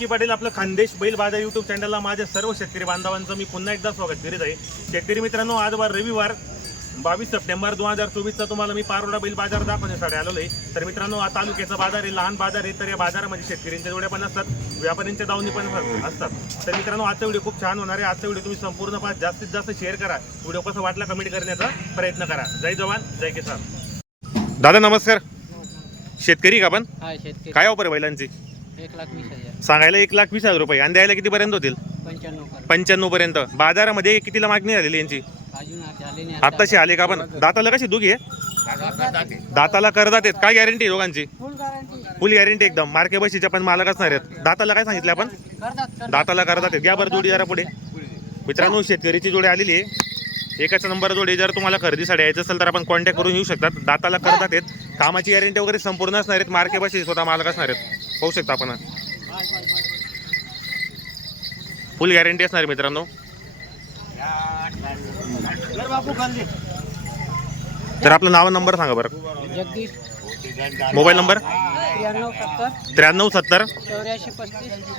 विक्की पाटील आपलं खानदेश बैल बाजार युट्यूब चॅनलला माझ्या सर्व शेतकरी बांधवांचं मी पुन्हा एकदा स्वागत करीत आहे. शेतकरी मित्रांनो आज वार रविवार बावीस सप्टेंबर दोन हजार चोवीसचा तुम्हाला मी पारोडा बैल बाजार दाखवण्यासाठी आलेलो आहे. तर मित्रांनो हा तालुक्याचा बाजार आहे लहान बाजार आहे तर या बाजारामध्ये शेतकऱ्यांच्या जोड्या पण असतात व्यापाऱ्यांच्या दावणी पण असतात. तर मित्रांनो आजचा व्हिडिओ खूप छान होणार आहे. आजचा व्हिडिओ तुम्ही संपूर्ण पाहा जास्तीत जास्त शेअर करा. व्हिडिओ कसा वाटला कमेंट करण्याचा प्रयत्न करा. जय जवान जय किसान. दादा नमस्कार. शेतकरी का पण शेतकरी. काय आहे बैलांची? एक लाख वीस हजार. सांगायला एक लाख वीस हजार रुपये. आणि द्यायला कितीपर्यंत होतील? पंच्याण्णव पर्यंत. बाजारामध्ये कितीला मागणी झालेली यांची? अजून झाले नाही. आत्ताशी आले का पण दाताला कशी दुखी आहे? दाताला करदात आहेत. काय गॅरंटी दोघांची? फुल गॅरंटी एकदम. मार्के बशीचे पण मालक असणार आहेत. दाताला काय सांगितलं आपण? करतात दाताला करदात आहेत. घ्या बरं जोडी जरा पुढे. मित्रांनो शेतकरीची जोडी आलेली आहे. एकाचा नंबर जोडी जर तुम्हाला खरेदीसाठी यायचं असेल तर आपण कॉन्टॅक्ट करून येऊ शकतात. दाताला करदात आहेत. कामाची गॅरंटी वगैरे संपूर्ण असणार आहेत. मार्के बशी स्वतः मालक असणार आहेत. पाहू शकता आपण. फुल गॅरंटी असणार मित्रांनो. तर आपलं नाव नंबर सांगा बरं. जगदीश. मोबाईल नंबर त्र्याण्णव सत्तर.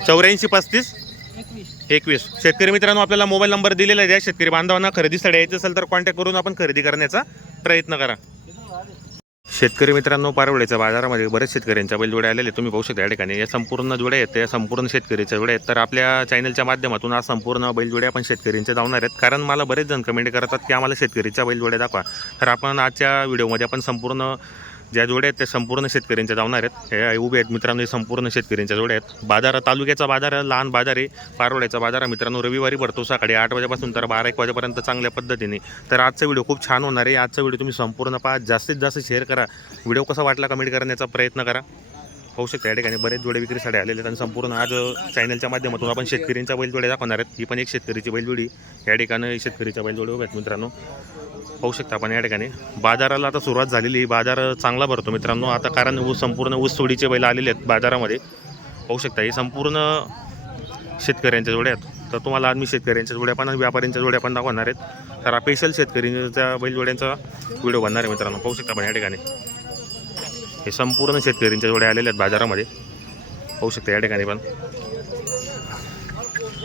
चौऱ्याऐंशी पस्तीस. एकवीस. शेतकरी मित्रांनो आपल्याला मोबाईल नंबर दिलेला आहे. शेतकरी बांधवांना खरेदीसाठी यायचं असेल तर कॉन्टॅक्ट करून आपण खरेदी करण्याचा प्रयत्न करा. शेतकरी मित्रांनो पारवड्याच्या बाजारामध्ये बरेच शेतकऱ्यांच्या बैलजोड्या आलेले तुम्ही पाहू शकता या ठिकाणी. या संपूर्ण जोड्या आहेत या संपूर्ण शेतकरीच्या जोड्या आहेत. तर आपल्या चॅनलच्या माध्यमातून आज संपूर्ण बैलजोड्या आपण शेतकऱ्यांच्या जाणार आहेत. कारण मला बरेच जण कमेंट करतात की आम्हाला शेतकरीच्या बैलजोड्या दाखवा. तर आपण आजच्या व्हिडिओमध्ये आपण संपूर्ण ज्या जोड्या आहेत त्या संपूर्ण शेतकऱ्यांच्या जाणार आहेत. हे उभे आहेत मित्रांनो हे संपूर्ण शेतकऱ्यांच्या जोड्या आहेत. बाजार तालुक्याचा बाजार आहे, लहान बाजार आहे. पारोड्याचा बाजार आहे मित्रांनो रविवारी भरतो सकाळी आठ वाजेपासून तर बारा एक वाजेपर्यंत चांगल्या पद्धतीने. तर आजचा व्हिडिओ खूप छान होणार आहे. आजचा व्हिडिओ तुम्ही संपूर्ण पहा. जास्तीत जास्त शेअर करा. व्हिडिओ कसा वाटला कमेंट करण्याचा प्रयत्न करा. होऊ शकते या ठिकाणी बरेच जोडे विक्रीसाठी आलेले आहेत आणि संपूर्ण आज चॅनलच्या माध्यमातून आपण शेतकऱ्यांच्या बैलजोड्या दाखवणार आहेत. ही पण एक शेतकरीची बैलजोडी. या ठिकाणी शेतकरीच्या बैलजोडी उभ्या आहेत मित्रांनो. पाहू शकता आपण या ठिकाणी. बाजाराला आता सुरुवात झालेली बाजार चांगला भरतो मित्रांनो. आता कारण ऊस संपूर्ण ऊस सोडीचे बैल आलेले आहेत बाजारामध्ये. पाहू शकता हे संपूर्ण शेतकऱ्यांच्या जोड्या आहेत. तर तुम्हाला आज मी शेतकऱ्यांच्या जोड्या पण व्यापाऱ्यांच्या जोड्या पण दाखवणार आहेत. तर स्पेशल शेतकऱ्यांच्या बैलजोड्यांचा व्हिडिओ बनणार आहे मित्रांनो. पाहू शकता आपण या ठिकाणी. हे संपूर्ण शेतकऱ्यांच्या जोड्या आलेल्या आहेत बाजारामध्ये. पाहू शकता या ठिकाणी पण.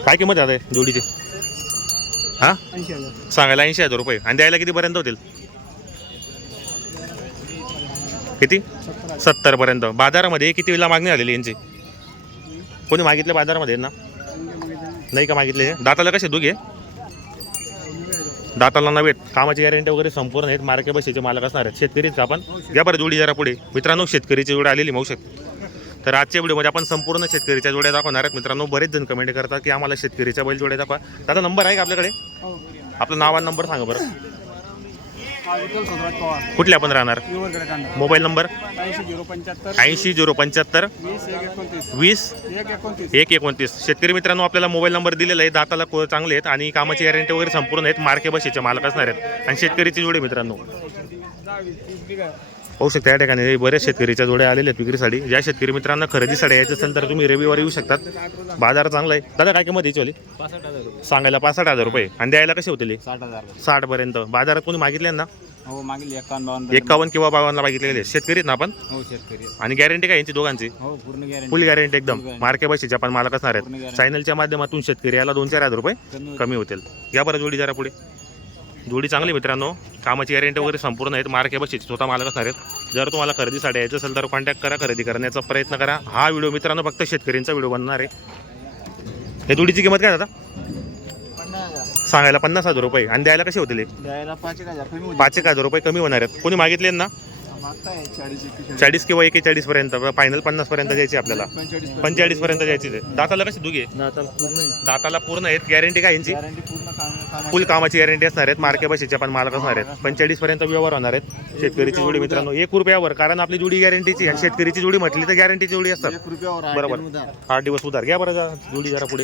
काय किंमत आहे आता जोडीची? हां? ऐंशी हजार. सांगायला ऐंशी हजार रुपये. आणि द्यायला कितीपर्यंत होतील? किती? सत्तर सत्तरपर्यंत. बाजारामध्ये किती वेळेला मागणी झालेली यांची? कोणी मागितले बाजारामध्ये ना नाही का मागितले दाताला कसे दोघे? दाताला नव्हे. कामाची गॅरंटी वगैरे संपूर्ण आहेत. मार्के बशीचे मालक असणार आहेत. शेतकरीच का आपण. घ्या बरं जोडी जरा पुढे. मित्रांनो शेतकरीची जोडी आलेली माऊ शकते. तर आजच्या व्हिडिओमध्ये आपण संपूर्ण शेतकरीच्या जोड्या दाखवणार आहेत. मित्रांनो बरेच जण कमेंट करतात की आम्हाला शेतकरीच्या बैल जोड्या दाखवा. दादा नंबर आहे का आपल्याकडे? हो. आपलं नाव आणि नंबर सांगा बरं. विठ्ठल सोमराज पवार. कुठले आपण राहणार? मोबाईल नंबर ऐंशी झिरो पंच्याहत्तर. वीस एक एकोणतीस. शेतकरी मित्रांनो आपल्याला मोबाईल नंबर दिलेला आहे. दाताला चांगले आहेत आणि कामाची गॅरंटी वगैरे संपूर्ण आहेत. मार्के बशीचे मालक असणार आहेत. आणि शेतकरीची जोडी मित्रांनो. पाहू शकता या ठिकाणी बरेच शेतकरीच्या जोड्या आलेल्या आहेत विक्रीसाठी ज्या शेतकरी मित्रांना खरेदीसाठी यायचं असेल तर तुम्ही रविवारी येऊ शकतात. बाजार चांगला आहे. दादा काय किंमत याची वाली? सांगायला पासष्ट हजार रुपये. आणि द्यायला कसे होतील? साठ पर्यंत. बाजारात कोणी मागितले ना हो मागील एकावन्न एकावन्न किंवा बावन्नला मागितलेले. शेतकरी आहेत ना आपण? हो शेतकरी आणि गॅरंटी काय यांची दोघांची? हो पूर्ण गॅरंटी फुल गॅरंटी एकदम. मार्के बशीचे आपण मालक असणार आहेत. चॅनलच्या माध्यमातून शेतकरी याला दोन चार हजार रुपये कमी कमी होतील. या बरं जोडी जरा पुढे. जोडी चांगली मित्रांनो. कामाची गॅरंटी वगैरे संपूर्ण आहेत. मार्के बशीचे स्वतः मालक असणार आहेत. जर तुम्हाला खरेदीसाठी यायचं असेल तर कॉन्टॅक्ट करा खरेदी करण्याचा प्रयत्न करा. हा व्हिडिओ मित्रांनो फक्त शेतकऱ्यांचा व्हिडिओ बनणार आहे. हे जोडीची किंमत काय दादा? सांगायला पन्नास हजार रुपये. आणि द्यायला कसे होतील पाच एक हजार रुपये कमी होणार आहेत. कोणी मागितले ना चाळीस किंवा एकेचाळीस पर्यंत. फायनल पन्नास पर्यंत द्यायची आपल्याला. पंचेचाळीस पर्यंत. द्यायची दाताला कशी दुगी आहे? दाताला पूर्ण दाताला पूर्ण आहेत गॅरंटी काय यांची? फुल कामाची गॅरंटी असणार आहेत मार्के बशीचे पण मालक असणार आहेत. पंचेचाळीस पर्यंत व्यवहार होणार आहेत. शेतकरीची जोडी मित्रांनो एक रुपयावर कारण आपली जोडी गॅरंटीची आणि शेतकरीची जोडी म्हटली तर गॅरंटीची जोडी असतात. बरोबर. आठ दिवस उधार. घ्या बरं जा जोडी जरा पुढे.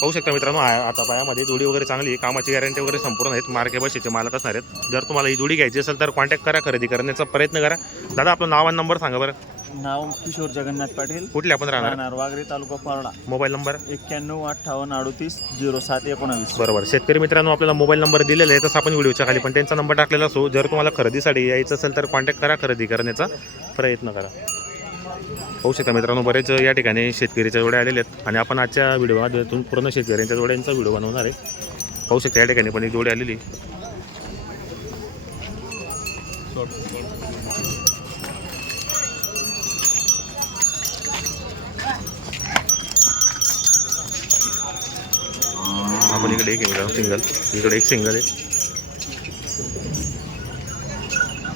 पाहू शकता मित्रांनो आता पायामध्ये जोडी वगैरे चांगली कामाची गॅरंटी वगैरे संपूर्ण आहेत. मार्के बशीचे मालक असणार आहेत. जर तुम्हाला ही जोडी घ्यायची असेल तर कॉन्टॅक्ट करा खरेदी करण्याचा प्रयत्न करा. दादा आपलं नाव आणि नंबर सांगा बरं. नाव किशोर जगन्नाथ पाटील. कुठले आपण राहणार? राहणार वागरे तालुका पारडा. Mobile number? एक्क्याण्णव अठ्ठावन्न अडोतीस झिरो सात एकोणावीस. बरोबर. शेतकरी मित्रांनो आपल्याला मोबाईल नंबर दिलेला आहे तसं आपण व्हिडिओच्या खाली पण त्यांचा नंबर टाकलेला असो. जर तुम्हाला खरेदीसाठी यायचं असेल तर कॉन्टॅक्ट करा खरेदी करण्याचा प्रयत्न करा. पाहू शकता मित्रांनो बरेच या ठिकाणी शेतकरीच्या जोड्या आलेले आहेत. आणि आपण आजच्या व्हिडिओमधून पूर्ण शेतकऱ्यांच्या जोड्यांचा व्हिडिओ बनवणार आहे. पाहू शकता या ठिकाणी पण एक जोडी आलेली आपण इकडे एक आहे सिंगल इकडे एक सिंगल आहे.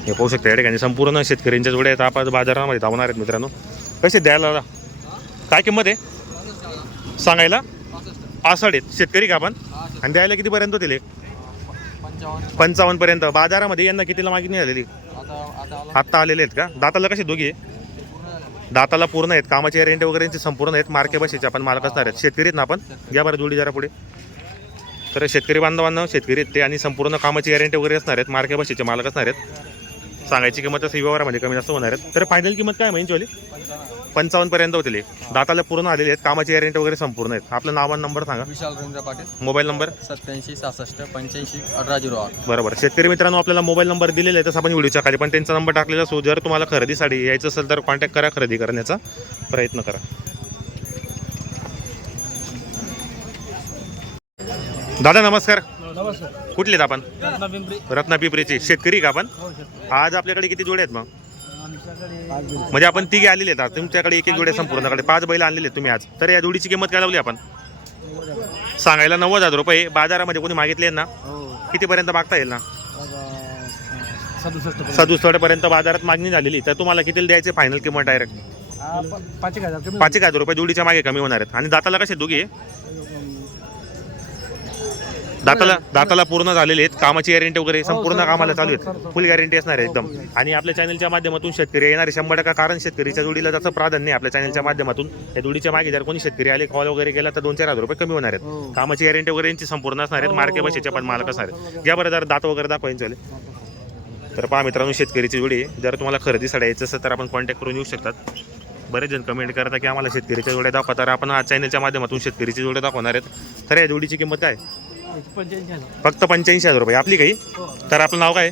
हे पाहू शकता या ठिकाणी संपूर्ण शेतकऱ्यांच्या जोड्या आहेत. आपण बाजारामध्ये धावणार आहेत मित्रांनो. कसे द्यायला काय किंमत आहे? सांगायला? आसड आहेत. शेतकरी का आपण? आणि द्यायला कितीपर्यंत होतील हे? पंचावन्न पर्यंत. बाजारामध्ये यांना कितीला मागणी झालेली? आत्ता आलेले आहेत का? दाताला कसे दोघी आहे? दाताला पूर्ण आहेत. कामाचे रेंट वगैरेचे संपूर्ण आहेत. मार्के बसेचे आपण मालक असणार आहेत. शेतकरी आहेत ना आपण? या बरं जोडी जरा पुढे. तर शेतकरी बांधवांना शेतकरी ते आणि संपूर्ण कामाची गॅरंटी वगैरे असणार आहेत मार्के बसेचे मालक असणार आहेत. सांगायची किंमत असं व्यवहारामध्ये कमी जास्त होणार आहेत. तर फायनल किंमत काय महिन्याची पंचावन्न पर्यंत होतील हे. दाताला पूर्ण आलेले आहेत कामाची गॅरंटी वगैरे संपूर्ण आहेत. आपलं नाव आणि नंबर सांगा. विशाल रवींद्र पाटील. मोबाईल नंबर सत्याऐंशी सहासष्ट पंच्याऐंशी अठरा झिरो आठ. बरोबर. शेतकरी मित्रांनो आपल्याला मोबाईल नंबर दिलेला आहे तसं आपण व्हिडिओच्या खाली. पण त्यांचा नंबर टाकलेला असो जर तुम्हाला खरेदीसाठी यायचं असेल तर कॉन्टॅक्ट करा खरेदी करण्याचा प्रयत्न करा. दादा नमस्कार. नमस्कार. कुठलेत आपण? रत्नापिंपरी रत्नापिपरीचे शेतकरी का आपण? आज आपल्याकडे किती जोडे आहेत मग? आमच्याकडे म्हणजे आपण तिघे आलेले आहेत आज. तुमच्याकडे एक एक जोडे संपूर्णकडे. पाच बैल आणलेले आहेत तुम्ही आज. तर या जोडीची किंमत काय लावली आपण? सांगायला नव्वद हजार रुपये. बाजारामध्ये कोणी मागितले ना? हो. कितीपर्यंत मागता येईल ना? सदुसष्ट सदुसष्टपर्यंत. बाजारात मागणी झालेली. तर तुम्हाला किती द्यायचे फायनल किंमत डायरेक्ट पाच एक हजार रुपये जोडीच्या मागे कमी होणार आहेत. आणि दाताला कसे दोघी? दाताला दाताला पूर्ण झालेले आहेत. कामाची गॅरंटी वगैरे संपूर्ण कामाला चालू आहेत. फुल गॅरंटी असणार आहे एकदम. आणि आपल्या चॅनलच्या माध्यमातून शेतकरी येणार. शंभर टक्का कारण शेतकरीच्या जोडीला त्याचं प्राधान्य आहे आपल्या चॅनलच्या माध्यमातून. या जोडीच्या मागे जर कोणी शेतकरी आले कॉल वगैरे केला तर दोन चार हजार रुपये कमी होणार आहेत. कामाची गॅरंटी वगैरे यांची संपूर्ण असणार आहेत. मार्के बसेचे पण मालक असणार आहेत. घ्या बरं जर दात वगैरे दाखवा यांच्यावाले. तर पहा मित्रांनो शेतकरीची जोडी. जर तुम्हाला खरेदीसाठी यायचं असेल तर आपण कॉन्टॅक्ट करून येऊ शकतात. बरेच जण कमेंट करतात की आम्हाला शेतकरीच्या जोड्या दाखवा. तर आपण आज चॅनलच्या माध्यमातून शेतकरीची जोड्या दाखवणार आहेत. तर या जोडीची किंमत काय? फक्त पंच्याऐंशी हजार रुपये. आपली काही? तर आपलं नाव काय?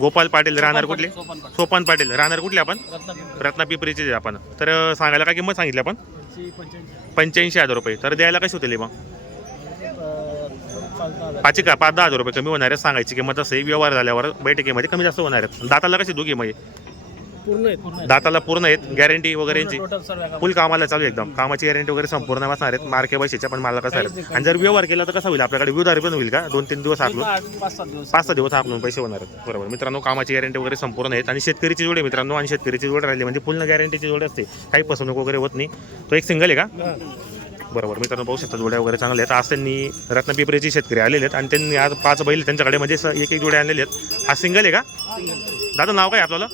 गोपाल पाटील राहणार कुठले? सोपान पाटील. राहणार कुठले आपण? रत्नापिंपरी रत्नापिपरीचे आपण. तर सांगायला काय किंमत सांगितली आपण? पंच्याऐंशी हजार. रुपये. तर द्यायला कशी होतील मग? पाचशे का पाच दहा हजार रुपये कमी होणार आहे सांगायची किंमत असं. व्यवहार झाल्यावर बैठकीमध्ये कमी जास्त होणार आहेत. दाताला कशी दोघी मग पूर्ण आहे पूर्ण दाताला पूर्ण आहेत. गॅरंटी वगैरे यांची. टोटल सर्व फुल कामाला चालू आहे एकदम. कामाची गॅरंटी वगैरे संपूर्ण असणार आहेत. मार्के बसेच्या पण मालक असणार आहेत आणि जर व्यवहार केला तर कसा होईल? आपल्याकडे व्यवहार पण होईल का? दोन तीन दिवस हाकलून? पाच सात दिवस. पाच सहा दिवस हाकलून पैसे होणार आहेत. बरोबर. मित्रांनो कामाची गॅरंटी वगैरे संपूर्ण आहेत. आणि शेतकरीची जोड आहे मित्रांनो आणि शेतकरीची जोड राहिली म्हणजे पूर्ण गॅरंटीची जोड असते. काही फसवणूक वगैरे होत नाही. तो एक सिंगल आहे का? बरोबर. मित्रांनो पाहू शकता जोड्या वगैरे चांगल्या आहेत. आज त्यांनी रत्नपिपरीचे शेतकरी आलेले आहेत. आणि त्यांनी आज पाच बैल त्यांच्याकडे म्हणजे स- एक एक जोड्या आणलेले आहेत. हा सिंगल आहे का? दादा नाव काय आपल्याला?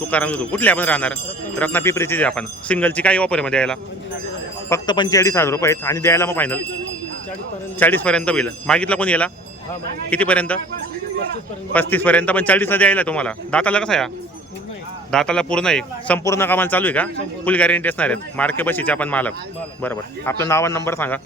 तुकाराम तू कुठले आपण राहणार? रत्ना पिपरीची आपण. सिंगलची काही ऑफर आहे मध्ये द्यायला. फक्त पंचेचाळीस हजार रुपये आहेत आणि द्यायला मग फायनल चाळीस पर्यंत होईल. मागितला कोण याला? कितीपर्यंत? पस्तीस पर्यंत पण चाळीसला द्यायला तुम्हाला. दाताला कसा या आहे दाताला पूर्ण आहे. संपूर्ण कामाला चालू आहे का? फुल गॅरंटी असणार आहेत. मार्के बशीचे आपण मालक. बरोबर. आपलं नाव आणि नंबर सांगा.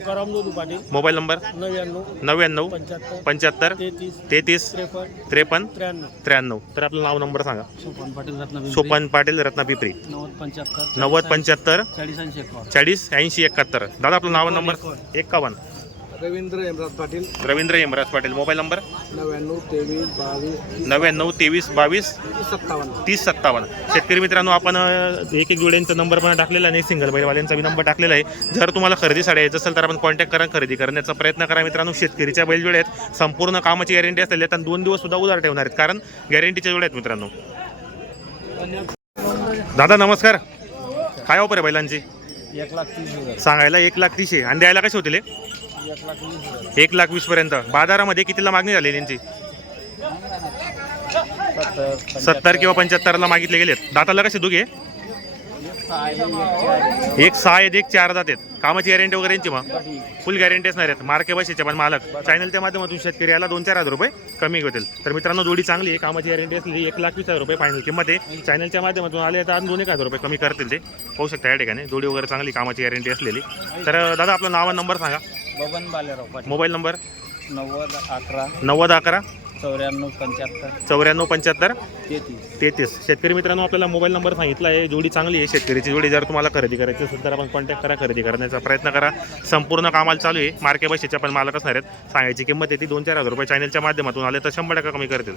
तुकाराम दोदू पाटील. Mobile number? नव्याण्णव. नव्याण्णव. पंच्याहत्तर. पंच्याहत्तर. तेहतीस. तेहतीस. त्रेपन्न. त्रेपन्न. त्र्याण्णव. त्र्याण्णव. तर आपलं नाव नंबर सांगा. सोपान पाटील सोपन पाटील रत्नापिपरी नव्वद पंच्याहत्तर. नव्वद पंच्याहत्तर. चाळीस ऐंशी एकावन्न. चाळीस ऐंशी एकाहत्तर. दादा आपलं नाव नंबर? एकावन्न. रवींद्र हेमराज पाटील. रवींद्र हेमराज पाटील. Mobile number? नव्याण्णव तेवीस बावीस. नव्याण्णव तेवीस बावीस सत्तावन्न. तीस सत्तावन्न. शेतकरी मित्रांनो आपण एक एक जोड्यांचा नंबर पण टाकलेला आहे सिंगल बैलवाल्यांचा बी नंबर टाकलेला आहे. जर तुम्हाला खरेदीसाठी यायचं असेल तर आपण कॉन्टॅक्ट करा खरेदी करण्याचा प्रयत्न करा. मित्रांनो शेतकरीच्या बैलजोड्या आहेत. संपूर्ण कामाची गॅरंटी असलेली आहेत आणि दोन दिवस सुद्धा उधार ठेवणार आहेत. कारण गॅरंटीच्या जोड्या आहेत मित्रांनो. दादा नमस्कार. काय ऑफर आहे बैलांची? एक लाख तीस सांगायला एक लाख तीसशे आणि द्यायला कसे होतील? एक लाख वीस पर्यंत. बाजारामध्ये कितीला मागणी झाली त्यांची? सत्तर सत्तर किंवा पंच्याहत्तरला मागितले गेलेत. दाताला कसे दोघे एक सहा आहेत एक चार जात आहेत. कामाची गॅरंटी वगैरे यांची मग? फुल गॅरंटी असणार आहेत. मार्के बसेचे पण मालक. चॅनलच्या माध्यमातून शेतकरी याला दोन चार हजार रुपये कमी होतील. तर मित्रांनो जोडी चांगली आहे. कामाची गॅरंटी असली एक लाख वीस हजार रुपये फायनल किंमत आहे. चॅनलच्या माध्यमातून आले तर दोन एक हजार रुपये कमी करतील ते. पाहू शकता या ठिकाणी. जोडी वगैरे चांगली कामाची गॅरंटी असलेली. तर दादा आपलं नाव नंबर सांगा. बबन बालेराव मोबाईल नंबर नव्वद अकरा. नव्वद अकरा. चौऱ्याण्णव पंच्याहत्तर. चौऱ्याण्णव पंच्याहत्तर? तेहतीस. तेहतीस. शेतकरी मित्रांनो आपल्याला मोबाईल नंबर सांगितला आहे. जोडी चांगली आहे. शेतकरीची जोडी जर तुम्हाला खरेदी करायची असेल तर आपण कॉन्टॅक्ट करा. खरेदी करण्याचा प्रयत्न करा. संपूर्ण कामाला चालू आहे. मार्के बशीच्या पण मालक असणार आहेत. सांगायची किंमत आहे ती दोन चार हजार रुपये चॅनलच्या माध्यमातून आले तर शंभर टक्का कमी करतील.